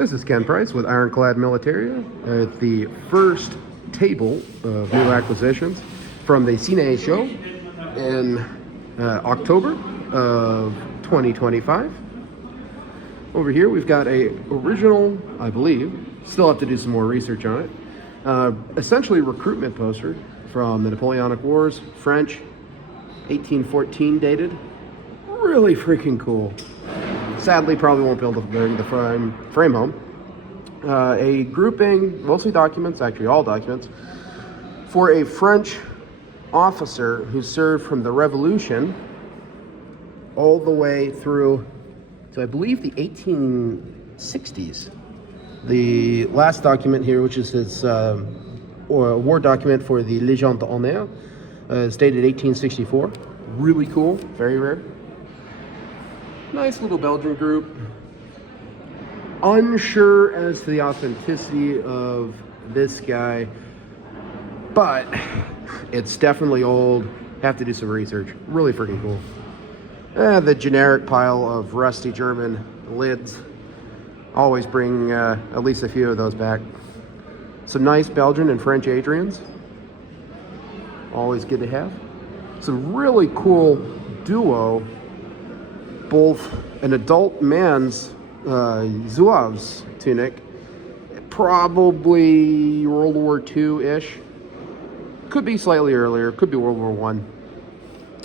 This is Ken Price with Ironclad Militaria at the first table of new acquisitions from the Ciney show in October of 2025. Over here we've got a original, I believe, still have to do some more research on it, essentially recruitment poster from the Napoleonic Wars, French, 1814 dated. Really freaking cool. Sadly, probably won't be able to bring the frame home. A grouping, mostly documents, actually all documents, for a French officer who served from the Revolution all the way through to, I believe, the 1860s. The last document here, which is his war document for the Légion d'honneur, is dated 1864. Really cool, very rare. Nice little Belgian group. Unsure as to the authenticity of this guy, but it's definitely old. Have to do some research. Really freaking cool. The generic pile of rusty German lids. Always bring at least a few of those back. Some nice Belgian and French Adrians. Always good to have. Some really cool duo. Both an adult man's Zouave's tunic, probably World War II-ish. Could be slightly earlier, could be World War I.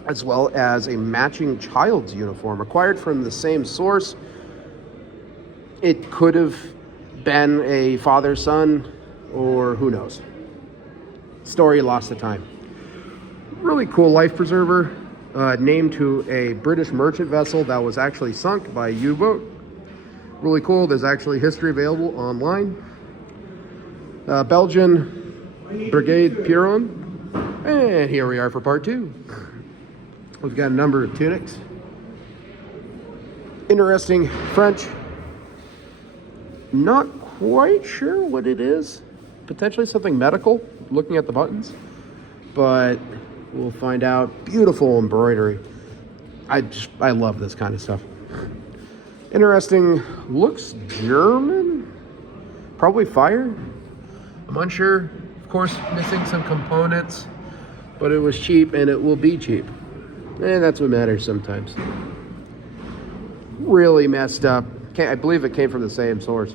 As well as a matching child's uniform, acquired from the same source. It could have been a father-son, or who knows. Story lost to time. Really cool life preserver. Named to a British merchant vessel that was actually sunk by a U-boat. Really cool. There's actually history available online. Belgian Brigade Piron. And here we are for part 2. We've got a number of tunics. Interesting French. Not quite sure what it is. Potentially something medical, looking at the buttons. But we'll find out. Beautiful embroidery. I love this kind of stuff. Interesting. Looks German. Probably fire. I'm unsure. Of course, missing some components. But it was cheap and it will be cheap. And that's what matters sometimes. Really messed up. I believe it came from the same source.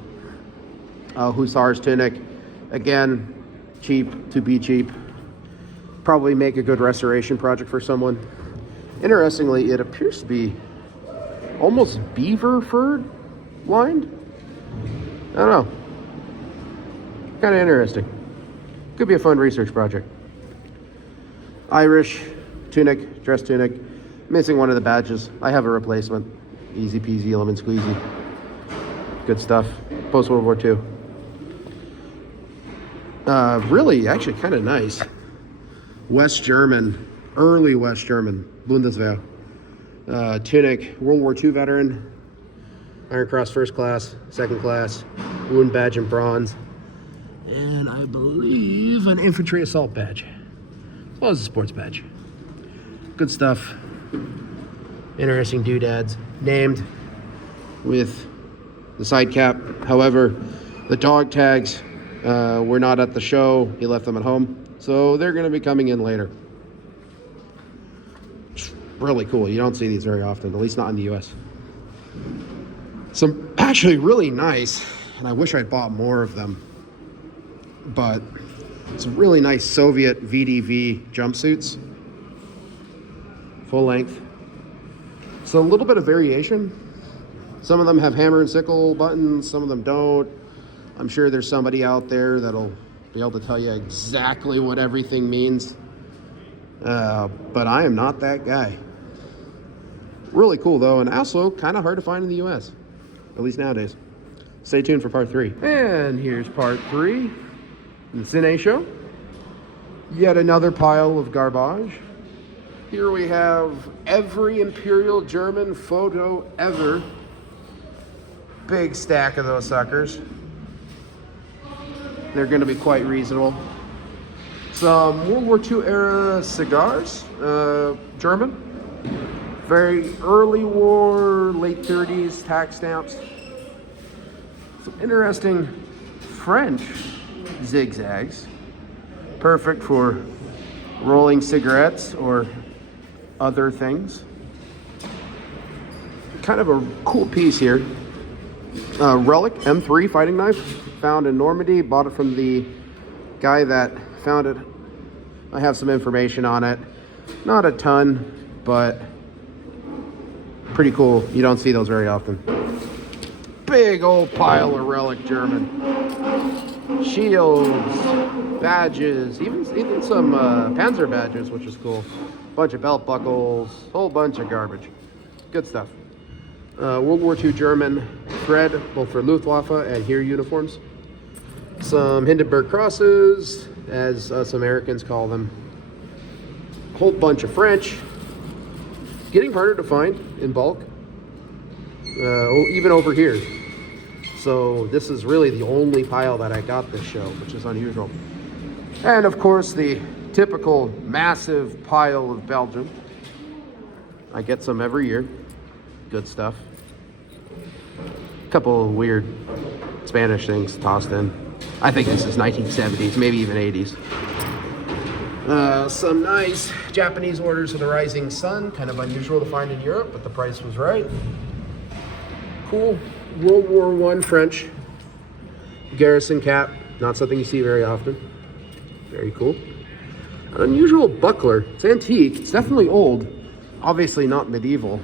Hussar's tunic. Again, cheap to be cheap. Probably make a good restoration project for someone. Interestingly, it appears to be almost beaver fur lined. I don't know. Kind of interesting. Could be a fun research project. Irish tunic, dress tunic. Missing one of the badges. I have a replacement. Easy peasy, lemon squeezy. Good stuff. Post World War II. Really, actually kind of nice. West German, early West German, Bundeswehr. Tunic, World War II veteran. Iron Cross first class, second class. Wound badge in bronze. And I believe an infantry assault badge. As well as a sports badge. Good stuff. Interesting doodads. Named with the side cap. However, the dog tags were not at the show. He left them at home. So they're going to be coming in later. It's really cool. You don't see these very often, at least not in the US. Some actually really nice, and I wish I'd bought more of them, but some really nice Soviet VDV jumpsuits. Full length. So a little bit of variation. Some of them have hammer and sickle buttons, some of them don't. I'm sure there's somebody out there that'll be able to tell you exactly what everything means. But I am not that guy. Really cool though, and also kind of hard to find in the US, at least nowadays. Stay tuned for part 3. And here's part 3. The Ciney show. Yet another pile of garbage. Here we have every Imperial German photo ever. Big stack of those suckers. They're going to be quite reasonable. Some World War II era cigars, German. Very early war, late 30s tax stamps. Some interesting French zigzags. Perfect for rolling cigarettes or other things. Kind of a cool piece here. Relic M3 fighting knife, found in Normandy. Bought it from the guy that found it. I have some information on it. Not a ton, but pretty cool. You don't see those very often. Big old pile of relic German. Shields, badges, even some Panzer badges, which is cool. Bunch of belt buckles, whole bunch of garbage. Good stuff. World War II German thread, both for Luftwaffe and Heer uniforms. Some Hindenburg crosses, as us Americans call them. Whole bunch of French. Getting harder to find in bulk, even over here. So this is really the only pile that I got this show, which is unusual. And of course, the typical massive pile of Belgium. I get some every year. Good stuff. A couple of weird Spanish things tossed in. I think this is 1970s, maybe even 80s. Some nice Japanese orders of the Rising Sun. Kind of unusual to find in Europe, but the price was right. Cool World War I French garrison cap. Not something you see very often. Very cool. An unusual buckler. It's antique. It's definitely old. Obviously not medieval.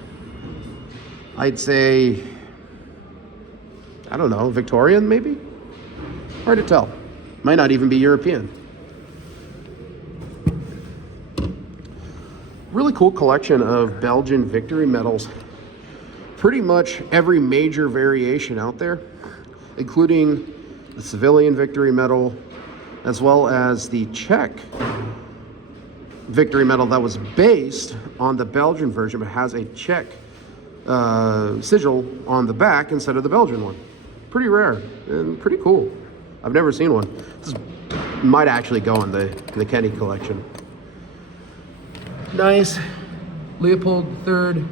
I'd say, I don't know, Victorian maybe? Hard to tell. Might not even be European. Really cool collection of Belgian victory medals. Pretty much every major variation out there, including the civilian victory medal, as well as the Czech victory medal that was based on the Belgian version, but has a Czech sigil on the back instead of the Belgian one. Pretty rare and pretty cool. I've never seen one. This might actually go in the Kenny collection. Nice Leopold III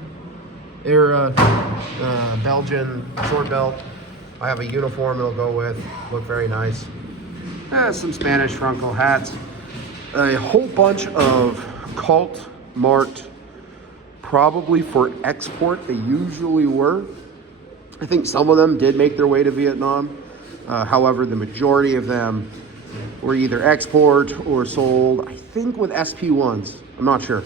era Belgian sword belt. I have a uniform it'll go with. Look very nice. Some Spanish Franco hats. A whole bunch of cult marked, probably for export. They usually were. I think some of them did make their way to Vietnam. However, the majority of them were either export or sold, I think with SP1s. I'm not sure.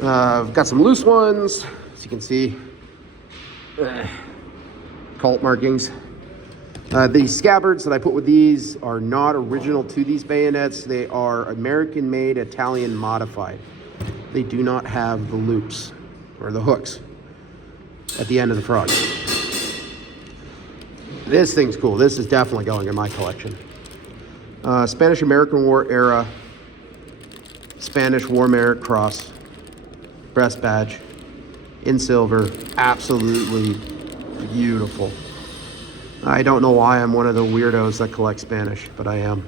I've got some loose ones, as you can see. Cult markings. The scabbards that I put with these are not original to these bayonets. They are American-made, Italian modified. They do not have the loops or the hooks at the end of the frog. This thing's cool. This is definitely going in my collection. Spanish-American War era Spanish War Merit Cross breast badge in silver. Absolutely beautiful. I don't know why I'm one of the weirdos that collect Spanish, but I am.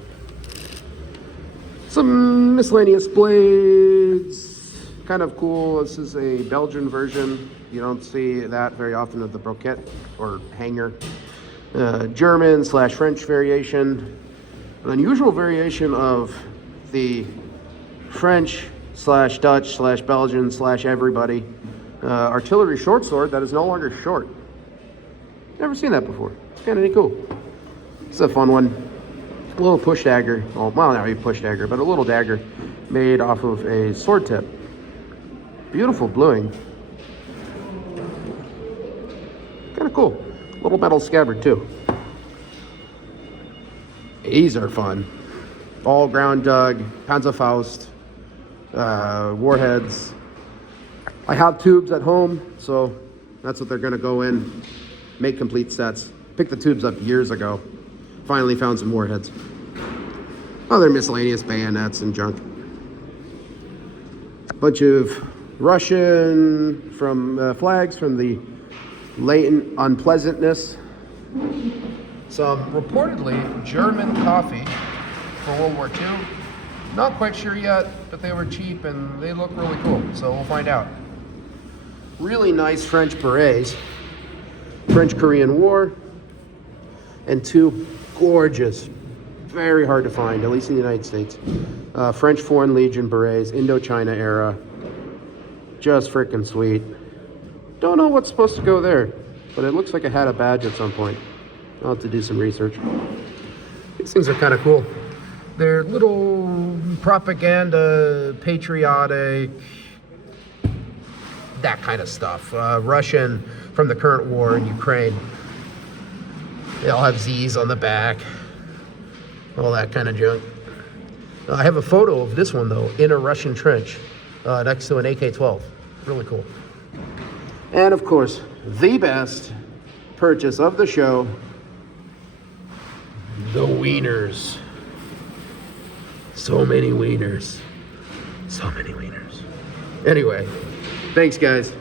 Some miscellaneous blades. Kind of cool. This is a Belgian version. You don't see that very often of the broquette or hanger. German/French variation. An unusual variation of the French/Dutch/Belgian/everybody artillery short sword that is no longer short. Never seen that before. It's kind of cool. It's a fun one. A little push dagger. Well, not really a push dagger, but a little dagger made off of a sword tip. Beautiful bluing. Kind of cool. Little metal scabbard too. These are fun. All ground dug, Panzerfaust, warheads. I have tubes at home, so that's what they're gonna go in. Make complete sets. Picked the tubes up years ago. Finally found some warheads. Other miscellaneous bayonets and junk. Bunch of Russian flags from the latent unpleasantness. Some reportedly German coffee for World War II. Not quite sure yet, but they were cheap and they look really cool, so we'll find out. Really nice French berets. French-Korean War. and two gorgeous, very hard to find, at least in the United States, French Foreign Legion berets, Indochina era. Just freaking sweet. Don't know what's supposed to go there, but it looks like it had a badge at some point. I'll have to do some research. These things are kind of cool. They're little propaganda, patriotic, that kind of stuff. Russian from the current war in Ukraine. They all have Z's on the back, all that kind of junk. I have a photo of this one though, in a Russian trench, next to an AK-12. Really cool. And of course, the best purchase of the show, the wieners. So many wieners. So many wieners. Anyway, thanks guys.